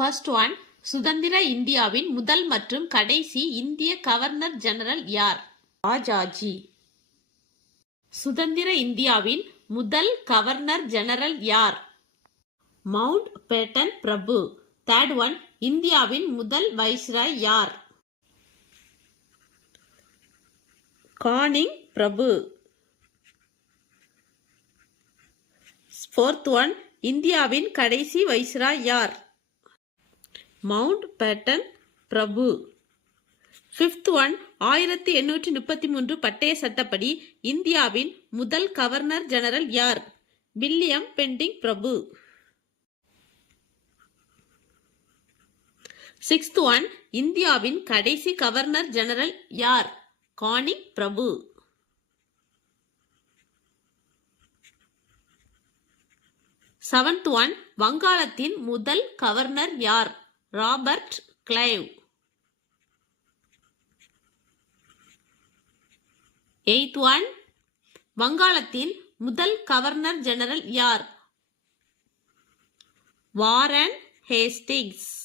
First one, சுதந்திர இந்தியாவின் முதல் மற்றும் கடைசி இந்திய கவர்னர் ஜெனரல் யார்? ராஜாஜி. சுதந்திர இந்தியாவின் முதல் கவர்னர் ஜெனரல் யார்? மவுண்ட் பேட்டன் பிரபு. தேர்ட் ஒன், இந்தியாவின் முதல் வைஸ்ராய் யார்? கானிங் பிரபு. ஃபோர்த் ஒன், இந்தியாவின் கடைசி வைஸ்ராய் யார்? மவுண்ட் பேட்டன் பிரபு. ஃபிஃப்த் ஒன், 1833 பட்டய சட்டப்படி இந்தியாவின் முதல் கவர்னர் ஜெனரல் யார்? வில்லியம் பெண்டிங் பிரபு. சிக்ஸ்த் ஒன், இந்தியாவின் கடைசி கவர்னர் ஜெனரல் யார்? கானிங் பிரபு. செவன்த் ஒன், வங்காளத்தின் முதல் கவர்னர் யார்? Robert Clive. எய்த் ஒன், வங்காளத்தின் முதல் கவர்னர் ஜெனரல் யார்? Warren Hastings.